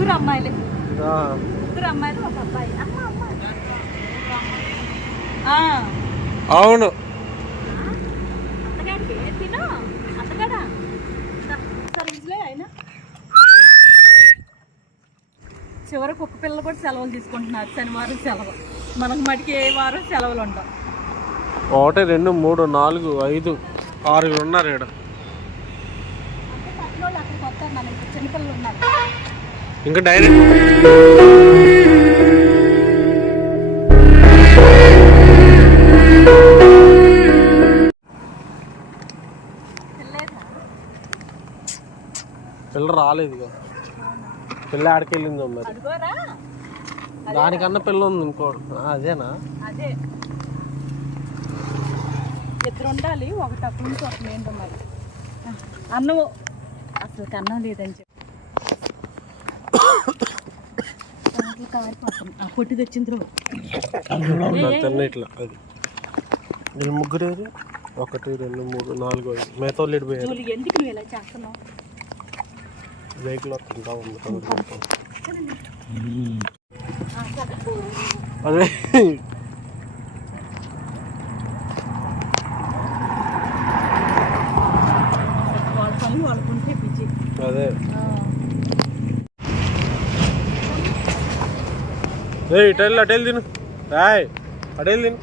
ముగ్గురు అమ్మాయిలు ఒక అబ్బాయి. అవును అత్తగాడికి తిను అత్తగాడా సర్వీస్లే అయినా చివరికి కుక్క పిల్లలు కూడా సెలవులు తీసుకుంటున్నారు. శనివారం సెలవు, మనకు మటుకి ఏ వారం సెలవులు ఉండవు. 1 2 3 4 5 6 ఉన్నారు ఇక్కడ. అంటే పక్కన వాళ్ళు అక్కడికి వస్తారు. నన్ను ఇంకా చిన్నపిల్లలు ఉన్నారు. ఇంకా డైరెక్ట్ పిల్ల రాలేదు. ఇక పిల్ల ఆడికి వెళ్ళిందో మరి. దానికన్నా పిల్ల ఉంది ఇంకోటి. అదేనా? అదే ఇద్దరు ఉండాలి. ఒకటి అక్కడి నుంచి ఒకటి ఏంటో మరి. అన్నం అసలు అన్నం లేదని చెప్పి కారిపోతుంది. పొట్టి తెచ్చింది ఇట్లా. అది నేను ముగ్గురు 1 2 3 4 5 మిగతా వాళ్ళు పోయారు. ఎందుకు నువ్వు ఇలా చేస్తున్నావు? వెహికల్ తింటా ఉంది. అదే వాళ్ళకుంటే పిచ్చి. అదే ఇటెల్ అటెల్ తిను. రాయ్ అటెల్ తిను.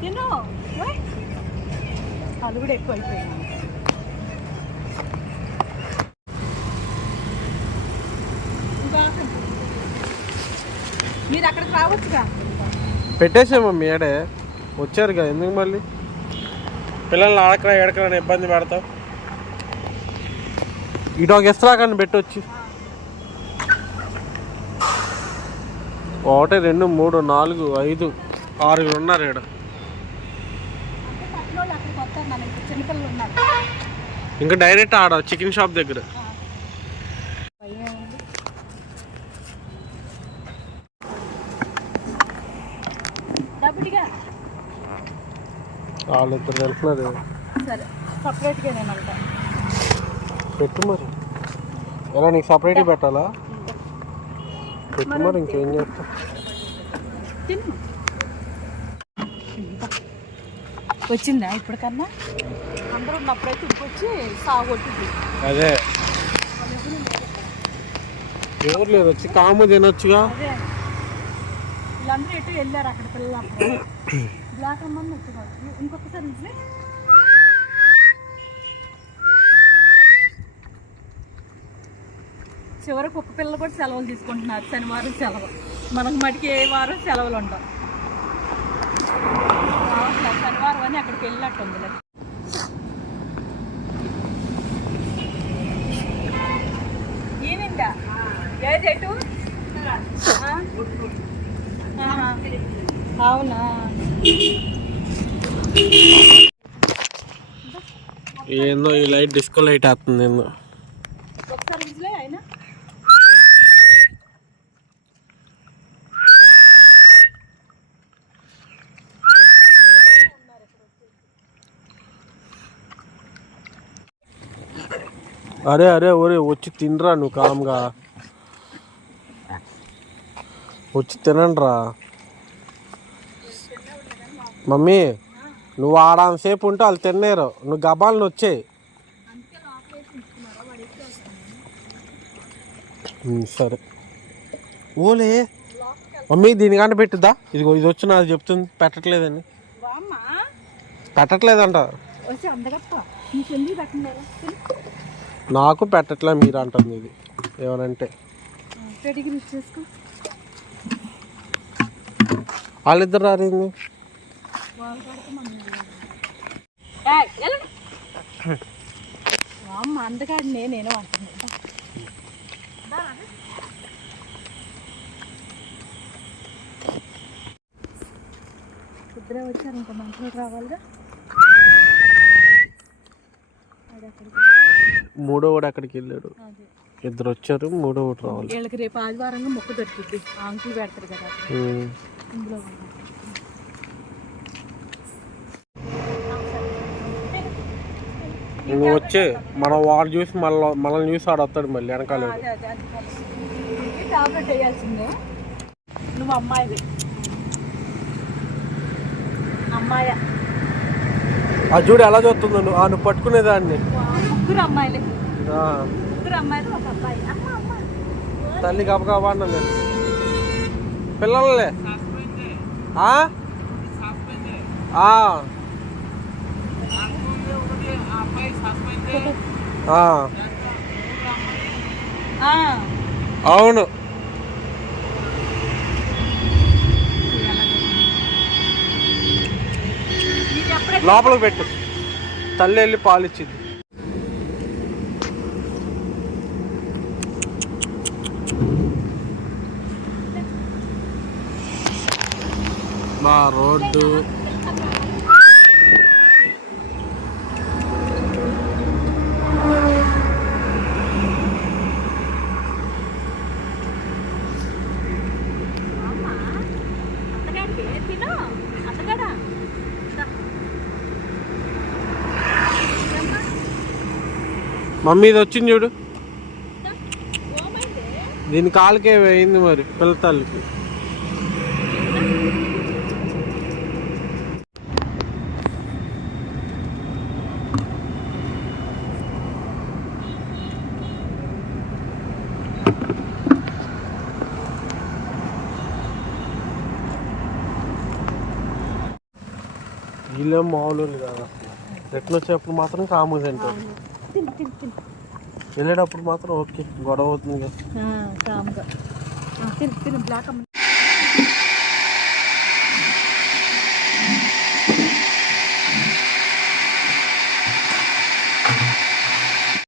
తిను అది కూడా ఎక్కువ అయిపోయింది. మీరు అక్కడికి రావచ్చుగా. పెట్టేసామా మీ ఏడే వచ్చారు కదా. ఎందుకు మళ్ళీ పిల్లల్ని ఆడకరా ఎడకరా ఇబ్బంది పడతావు. ఇటు ఒక ఎస్ట్రా కానీ పెట్టొచ్చు. 1 2 3 4 5 6 ఉన్నారు ఇక్కడ. ఇంకా డైరెక్ట్ ఆడ చికెన్ షాప్ దగ్గర. వాళ్ళిద్దరు వెళ్తున్నారు. పెట్టు మరి. ఎలా నీకు సపరేట్గా పెట్టాలా? పెట్టు మరి. ఇంకేం చేస్తా. వచ్చిందా ఇప్పటికన్నా? అందరూ ఉన్నప్పుడైతే ఇంకొచ్చి సాగొట్టింది. అదే ఎవరు లేదు వచ్చి కాము తినొచ్చుగా. వీళ్ళందరూ ఎటు వెళ్ళారు అక్కడ పిల్లలు. బ్లాక్ అమ్మని వచ్చి ఇంకొకసారి చివరికి కుక్క పిల్లలు కూడా సెలవులు తీసుకుంటున్నారు. శనివారం సెలవు, మనకు మటుకి ఏ వారం సెలవులు ఉండవు. శనివారం అని అక్కడికి వెళ్ళినట్టుంది. ఈనిందా ఏ చెట్టు? అవునా? ఏందో ఈ లైట్ డిస్కో లైట్ వస్తుంది. ఏందో ఒకసారి అయినా అరే అరే ఒరే వచ్చి తినరా. నువ్వు కామ్గా వచ్చి తినండిరా. మమ్మీ నువ్వు ఆడంతసేపు ఉంటే వాళ్ళు తిన్నారు. నువ్వు గబాలను వచ్చాయి. సరే ఓలే మమ్మీ దీనికంటే పెట్టుద్దా. ఇదిగో ఇది వచ్చి నాకు చెప్తుంది పెట్టట్లేదని. పెట్టట్లేదంట. నాకు పెట్టట్లే మీరు అంటుంది. ఇది ఏమనంటే వాళ్ళిద్దరు రారింది. అందగాడు నేను అంటున్నా. ఇద్దరే వచ్చారు. ఇంకా మంచిగా రావాలిగా. మూడో వాడు అక్కడికి వెళ్ళాడు. ఇద్దరు వచ్చారు. మూడో వాడు రావాలి. వీళ్ళకి రేపు ఆదివారంగా మొక్క దొరుకుతుంది. ఆంకులు పెడతారు కదా ఇందులో. నువ్వు వచ్చే మనం వాడు చూసి మనల్ని చూసి ఆడు వస్తాడు మళ్ళీ వెనకాల. టాబ్లెట్ వేయాల్సిందే. నువ్వు అమ్మాయివి. అమ్మాయి ఆ చూడు ఎలా చూస్తుందో నువ్వు పట్టుకునేదాన్ని. ముగ్గురు అమ్మాయిలే. ముగ్గురు అమ్మాయిలు ఒక అబ్బాయి. అమ్మ అమ్మ తల్లి గబగబా అన్నది పిల్లలే. అవును లోపలికి పెట్టు. తల్లి వెళ్ళి పాలు ఇచ్చింది. మా రోడ్డు మమ్మీ ఇది వచ్చింది చూడు. దీని కాలుకే వేయింది మరి పిల్ల తల్లికి. వీళ్ళేం మామూలు కాదు. రిటర్న్ వచ్చేటప్పుడు మాత్రం కాము తింటారు. వెళ్ళేటప్పుడు మాత్రం ఓకే గొడవ అవుతుంది కదా.